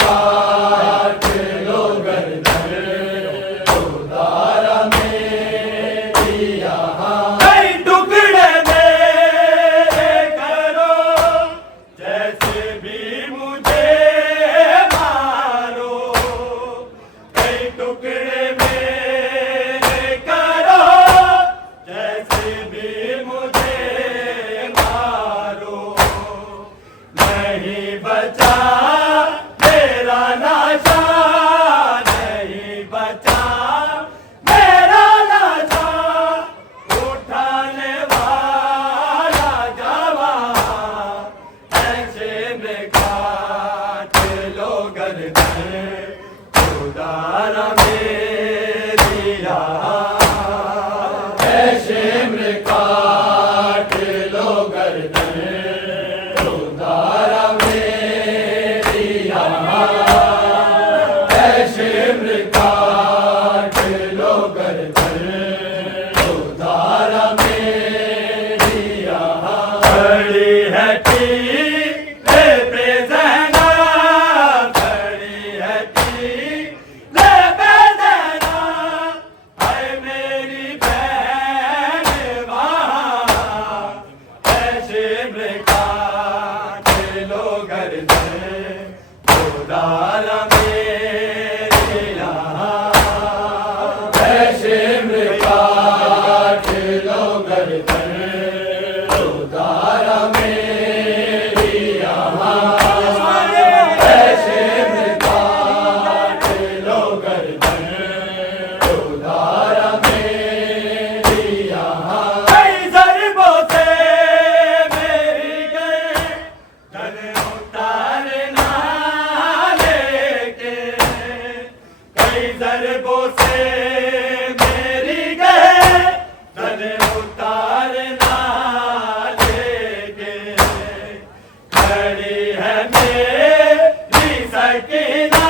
काट लो घर टुकड़े मेरे करो, जैसे भी मुझे मारो, नहीं बचा मेरा नशा, नहीं बचा मेरा नशा, उठाने वाला जवान, ऐसे में काट लो गर्दन, खुदा मेरी राह, ऐसे में काट लो गर्दन, खुदा मेरी राह, ऐसे में काट लो गर्दन, खुदा मेरी राह। खड़ी है ठीक पे ज़हना, खड़ी है ठीक पे ज़हना, है मेरी बहन वहाँ, ऐसे में काट लो गर्दन, खुदा मेरी राह, ऐसे में काट लो गर्दन, खुदा मेरी राह, ऐसे में काट लो गर्दन, खुदा मेरी राह। कई ज़रबों से मेरी गए धन उतारना लेके, कई ज़रबों से मेरी गए धन उतारना लेके, खड़ी है मेरी सकीना,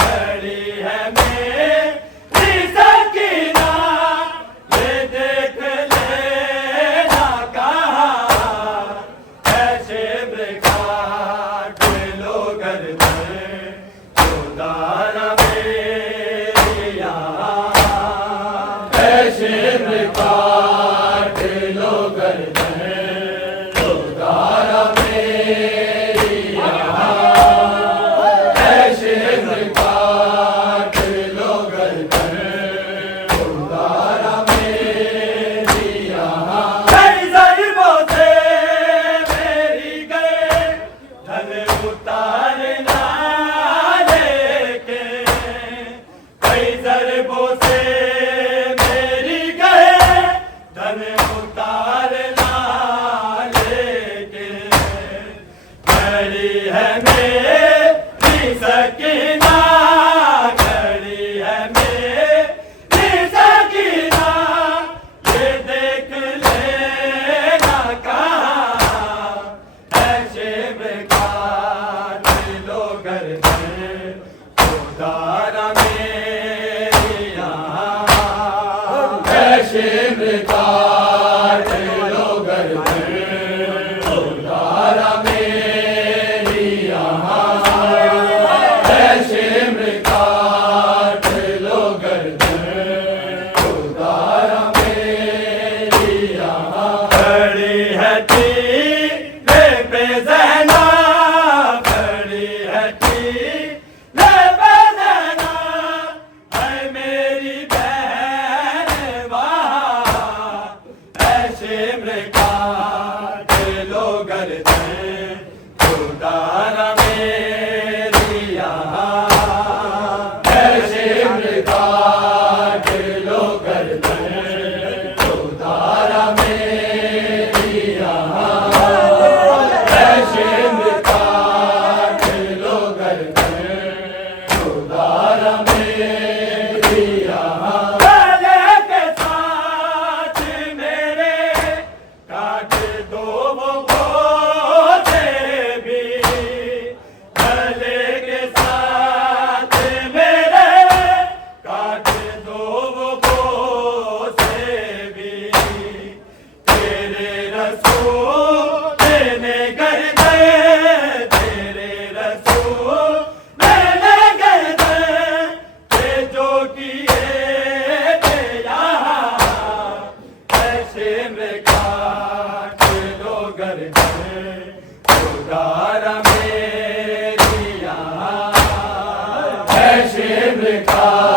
खड़ी है मेरी सकीना, ये देख लेना कहाँ, ऐसे में काट लो गर्दन, खुदा मेरी राह, ऐसे में काट लो गर्दन, खुदा मेरी राह, ऐसे में काट लो गर्दन, खुदा मेरी राह। कई ज़रबों से मेरी गए धन उतारना लेके, कई ज़रबों से मेरी गए धन उतारना लेके, खड़ी है मेरी सकीना, खड़ी है मेरी सकीना, ये देख लेना कहाँ, ऐसे में काट लो गर्दन, खुदा मेरी राह, ऐसे में काट लो गर्दन, खुदा मेरी राह, ऐसे में काट लो गर्दन, खुदा मेरी राह। खड़ी है ठीक पे ज़हना, खड़ी है ठीक पे ज़हना, है मेरी बहन वहाँ, ऐसे में काट लो गर्दन, खुदा मेरी राह, ऐसे में काट लो गर्दन, खुदा मेरी राह, ऐसे में काट लो गर्दन, खुदा मेरी राह। गले के साथ मेरे काट दो वो गोते भी, गले के साथ मेरे काट दो वो गोते भी, तेरे रसूल ने कर दे, तेरे रसूल ने कर दे, ते जो किए थे यहाँ, ऐसे में काट लो गर्दन, खुदा मेरी राह, ऐसे में काट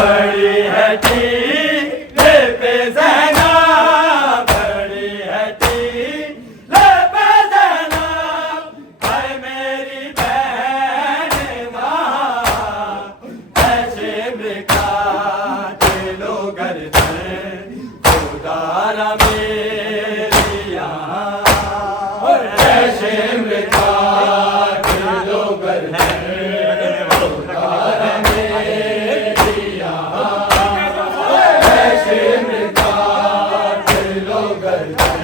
बड़ी है टीले पे ज़ैनब, बड़ी है टीले पे ज़ैनब, है मेरी बहन वहाँ, है शिमर काट लो गर्दन, खुदारा मेरी यहाँ, है शिमर काट लो गर्दन, खुदारा मेरी यहाँ, है शिमर काट लो गर्दन,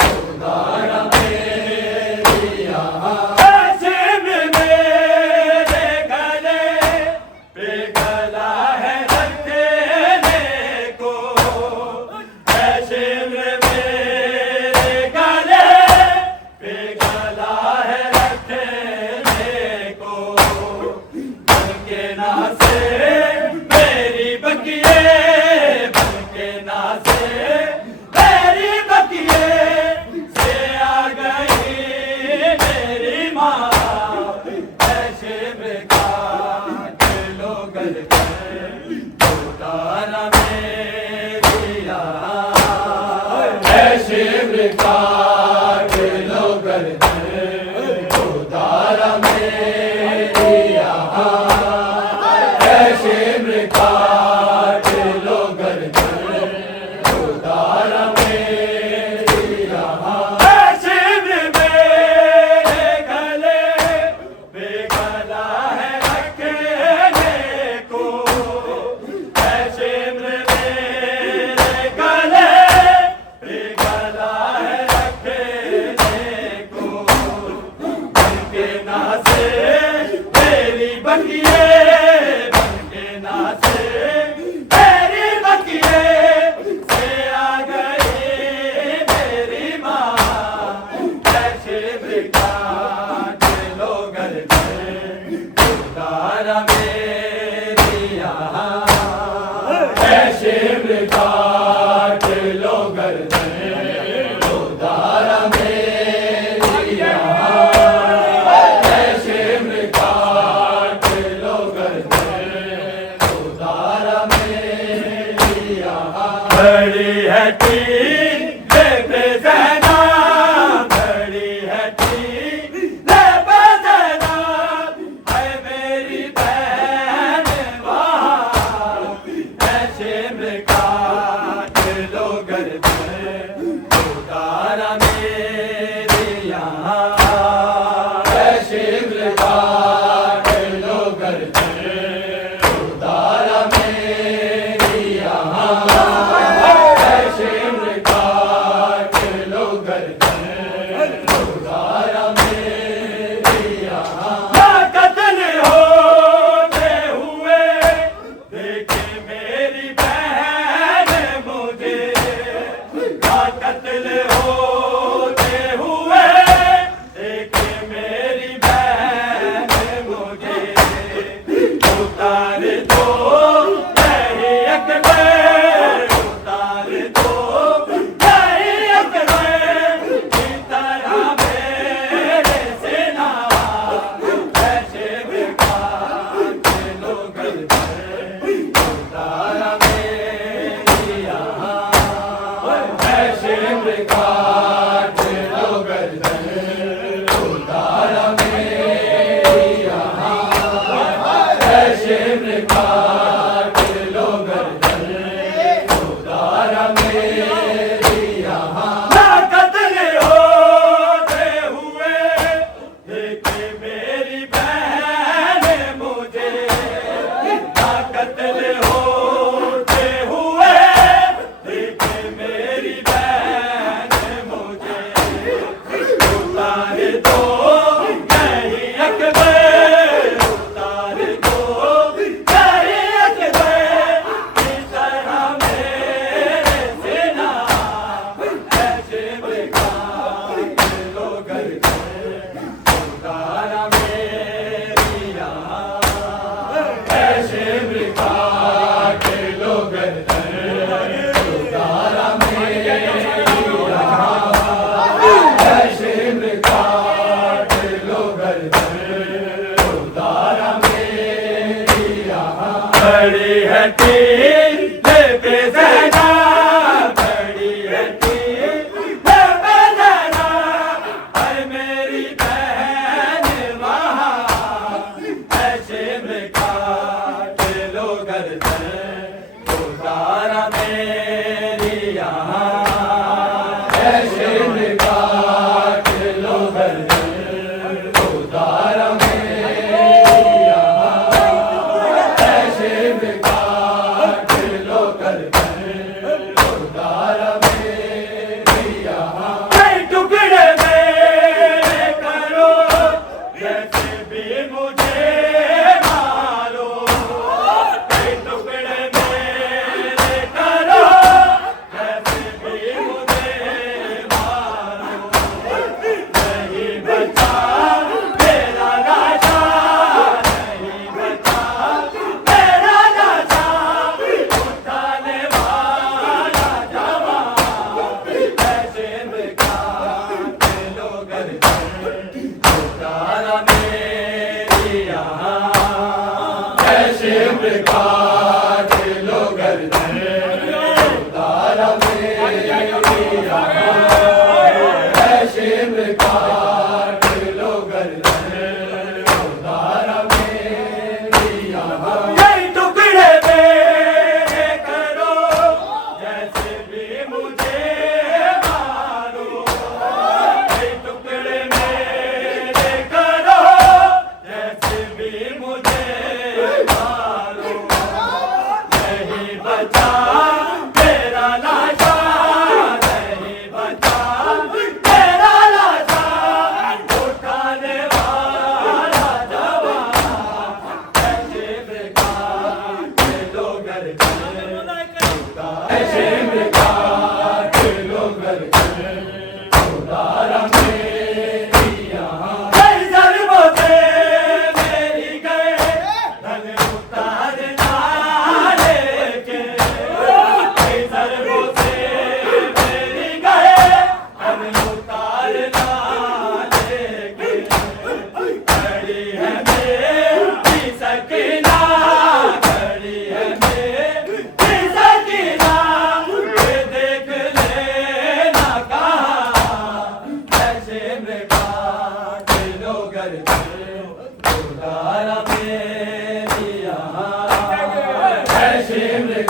खुदारा मेरी यहाँ, है शिमर मेरे गले पे गला है रखने को, है शिमर मेरे गले पे गला है रखने को, बनके नाचे मेरी बकिए, बनके नाचे मेरी बकिए, से आ गई मेरी माँ, है शिमर काट लो गर्दन, खुदारा मेरी यहाँ, है शिमर काट लो गर्दन, खुदारा मेरी यहाँ, है शिमर काट लो गर्दन, खुदारा मेरी यहाँ, है शिमर मेरे गले पे गला है रखने को, है शिमर मेरे गले पे गला है रखने को, बनके नाचे मेरी बकिए, बनके नाचे मेरी बकिए, से आ गई मेरी माँ, है शिमर काट लो गर्दन, खुदारा मेरी यहाँ, है शिमर काट लो गर्दन, खुदारा मेरी यहाँ, है शिमर काट लो गर्दन, खुदारा मेरी यहाँ, बड़ी है टीले पे ज़ैनब, बड़ी है टीले पे ज़ैनब, है मेरी बहन वहाँ, है शिमर काट लो गर्दन, खुदारा मेरी यहाँ, है शिमर काट लो गर्दन, खुदारा मेरी यहाँ, है शिमर है टीले पे ज़रा, खड़ी है टीले पे ज़रा, है मेरी बहन वहाँ, ऐसे में काट लो गर्दन, उतारा मेरी यहाँ, ऐसे में काट लो गर्दन, उतारा मेरी यहाँ, ऐसे में काट लो गर्दन, उतारा मेरी यहाँ। कई टुकड़े मेरे करो, जैसे भी मुझे मारो, कई टुकड़े मेरे करो, जैसे भी मुझे मारो, नहीं बचा मेरा राजा, नहीं बचा मेरा राजा, उठाने वाला जवान, ऐसे में काट लो गर्दन, उतारा मेरी यहाँ, ऐसे में काट लो गर्दन, उतारा मेरी यहाँ, ऐसे में काट लो गर्दन, उतारा मेरी यहाँ। कई टुकड़े मेरे करो, जैसे भी मुझे मारो, कई टुकड़े मेरे करो, जैसे भी मुझे मारो, नहीं बचा मेरा लाशा, नहीं बचा मेरा लाशा, उठाने वाला जवान, ऐसे में काट लो गर्दन, ऐसे में काट लो गर्दन, उतारा मेरी यहाँ। कई ज़रबों से मेरी गए धन उतारना लेके, कई ज़रबों से मेरी गए धन उतारना लेके, खड़ी है मेरी सकीना, खड़ी है मेरी सकीना, ये देख लेना कहाँ, ऐसे में काट लो गर्दन, उतारा मेरी यहाँ, ऐसे में